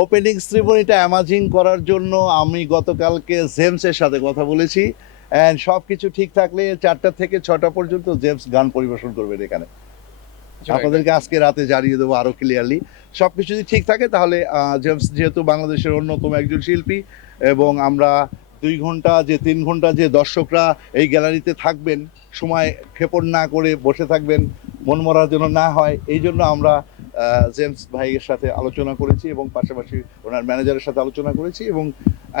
Opening সেরিমনিটা amazing করার জন্য আমি গতকালকে জেমসের সাথে কথা বলেছি, অ্যান্ড সব কিছু ঠিক থাকলে 4টা থেকে 6টা পর্যন্ত জেমস গান পরিবেশন করবেন এখানে। আপনাদেরকে আজকে রাতে জানিয়ে দেবো আরো ক্লিয়ারলি। সবকিছু যদি ঠিক থাকে তাহলে জেমস যেহেতু বাংলাদেশের অন্যতম একজন শিল্পী, এবং আমরা 2 ঘন্টা 3 ঘন্টা যে দর্শকরা এই গ্যালারিতে থাকবেন, সময় ক্ষেপণ না করে বসে থাকবেন, মন মরার জন্য না হয়, এই জন্য আমরা জেমস ভাইয়ের সাথে আলোচনা করেছি এবং পাশাপাশি ওনার ম্যানেজারের সাথে আলোচনা করেছি, এবং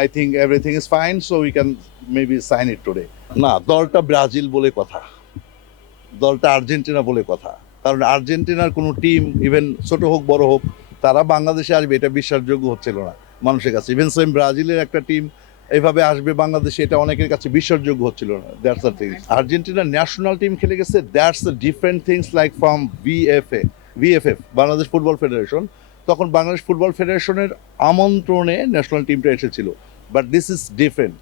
I think everything is fine, so we can maybe sign it today. না, দলটা ব্রাজিল বলে কথা, দলটা আর্জেন্টিনা বলে কথা। কারণ আর্জেন্টিনার কোনো টিম, ইভেন ছোট হোক বড় হোক, তারা বাংলাদেশে আসবে এটা বিশ্বাসযোগ্য হচ্ছিল না মানুষের কাছে। ইভেন সেম ব্রাজিলের একটা টিম এইভাবে আসবে বাংলাদেশে, এটা অনেকের কাছে বিশ্বাসযোগ্য হচ্ছিল না। That's the thing. আর্জেন্টিনার ন্যাশনাল টিম খেলে গেছে, that's the different things, like from BFF, Bangladesh football federation. তখন বাংলাদেশ ফুটবল ফেডারেশনের আমন্ত্রণে ন্যাশনাল টিমটা এসেছিল, বাট দিস ইজ ডিফারেন্ট।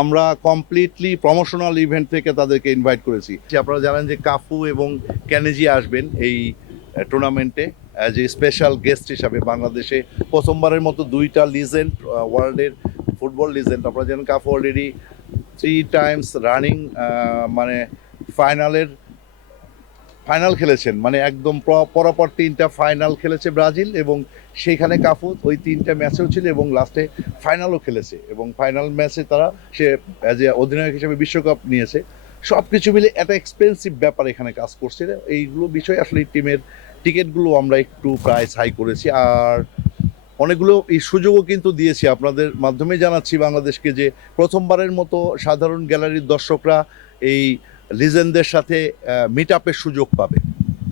আমরা কমপ্লিটলি প্রমোশনাল ইভেন্ট থেকে তাদেরকে ইনভাইট করেছি। আপনারা জানেন যে কাফু এবং ক্যানেজি আসবেন এই টুর্নামেন্টে অ্যাজ এ স্পেশাল গেস্ট হিসাবে বাংলাদেশে। প্রথমবারের মতো 2টা লিজেন্ড, ওয়ার্ল্ডের ফুটবল লিজেন্ড। আপনারা জানেন কাফু অলরেডি 3 টাইমস রানিং মানে ফাইনাল খেলেছেন, মানে একদম পরপর 3টা ফাইনাল খেলেছে ব্রাজিল, এবং সেইখানে কাফু ওই 3টা ম্যাচেও ছিল এবং লাস্টে ফাইনালও খেলেছে, এবং ফাইনাল ম্যাচে সে অ্যাজ এ অধিনায়ক হিসেবে বিশ্বকাপ নিয়েছে। সব কিছু মিলে একটা এক্সপেন্সিভ ব্যাপার এখানে কাজ করছে। এইগুলো বিষয় আসলে টিমের টিকিটগুলো আমরা একটু প্রাইস হাই করেছি, আর অনেকগুলো এই সুযোগও কিন্তু দিয়েছি। আপনাদের মাধ্যমে জানাচ্ছি বাংলাদেশকে যে প্রথমবারের মতো সাধারণ গ্যালারির দর্শকরা এই লিজেন্ডদের সাথে মিট আপের সুযোগ পাবে।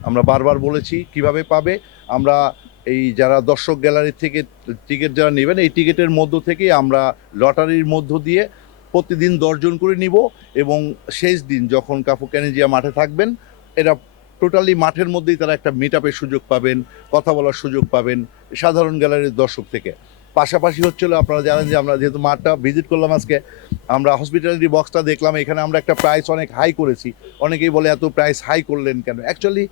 আমরা বারবার বলেছি কিভাবে পাবে। আমরা এই যারা দর্শক গ্যালারি থেকে টিকিট যারা নেবেন, এই টিকিটের মধ্য থেকে আমরা লটারির মধ্য দিয়ে প্রতিদিন 10 জন করে নিব, এবং শেষ দিন যখন কাফু ক্যানেজিয়া মাঠে থাকবেন, এরা টোটালি মাঠের মধ্যেই তারা একটা মিট আপের সুযোগ পাবেন, কথা বলার সুযোগ পাবেন সাধারণ গ্যালারির দর্শক থেকে। পাশাপাশি হচ্ছিল, আপনারা জানেন যে আমরা যেহেতু মাঠটা ভিজিট করলাম আজকে, আমরা হসপিটালিটি বক্সটা দেখলাম, এখানে আমরা একটা প্রাইস অনেক হাই করেছি। অনেকেই বলে এত প্রাইস হাই করলেন কেন? অ্যাকচুয়ালি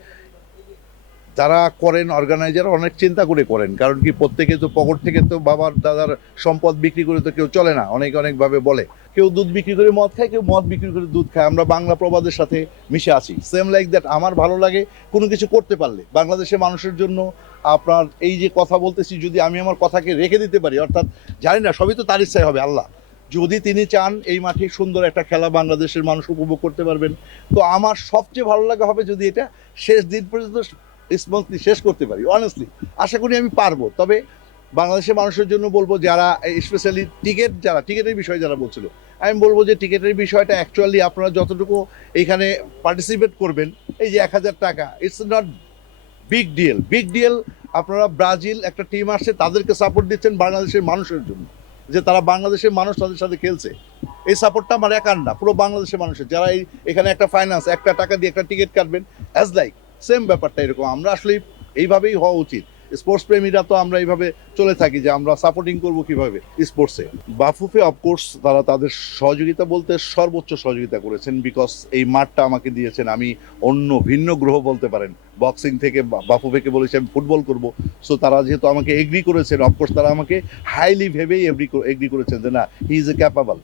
যারা করেন, অর্গানাইজার অনেক চিন্তা করে করেন। কারণ কি, প্রত্যেকে তো পকেট থেকে তো বাবার দাদার সম্পদ বিক্রি করে তো কেউ চলে না। অনেকভাবে বলে, কেউ দুধ বিক্রি করে মদ খায়, কেউ মদ বিক্রি করে দুধ খায়। আমরা বাংলা প্রবাদের সাথে মিশে আছি, সেম লাইক দ্যাট। আমার ভালো লাগে কোনো কিছু করতে পারলে বাংলাদেশের মানুষের জন্য। আপনার এই যে কথা বলতেছি, যদি আমি আমার কথাকে রেখে দিতে পারি, অর্থাৎ জানি না, সবই তো তার ইচ্ছাই হবে। আল্লাহ যদি তিনি চান এই মাঠে সুন্দর একটা খেলা বাংলাদেশের মানুষ উপভোগ করতে পারবেন, তো আমার সবচেয়ে ভালো লাগা হবে যদি এটা শেষ দিন পর্যন্ত স্মুথলি শেষ করতে পারি। অনেস্টলি আশা করি আমি পারবো। তবে বাংলাদেশের মানুষের জন্য বলবো, যারা স্পেশালি টিকিটের বিষয়ে যারা বলছিল, আমি বলবো যে টিকিটের বিষয়টা অ্যাকচুয়ালি আপনারা যতটুকু এইখানে পার্টিসিপেট করবেন, এই যে 1000 টাকা, ইটস নট বিগ ডিল। আপনারা ব্রাজিল একটা টিম আসছে, তাদেরকে সাপোর্ট দিচ্ছেন বাংলাদেশের মানুষের জন্য, যে তারা বাংলাদেশের মানুষ তাদের সাথে খেলছে। এই সাপোর্টটা আমার একার না, পুরো বাংলাদেশের মানুষের। যারা এখানে একটা ফাইন্যান্স, একটা টাকা দিয়ে একটা টিকিট কাটবেন, অ্যাজ লাইক সেম ব্যাপারটা এরকম। আমরা আসলে এইভাবেই হওয়া উচিত। স্পোর্টস প্রেমীরা তো আমরা এইভাবে চলে থাকি যে আমরা সাপোর্টিং করবো কিভাবে স্পোর্টসে। বাফুফে অফকোর্স তারা তাদের সহযোগিতা বলতে সর্বোচ্চ সহযোগিতা করেছেন, বিকজ এই মাঠটা আমাকে দিয়েছেন। আমি অন্য ভিন্ন গ্রহ বলতে পারেন, বক্সিং থেকে বাফুফেকে বলেছি আমি ফুটবল করব। সো তারা যেহেতু আমাকে এগ্রি করেছেন, অফকোর্স তারা আমাকে হাইলি ভেবেই এগ্রি করেছেন যে না, হি ইজ এ ক্যাপাবল।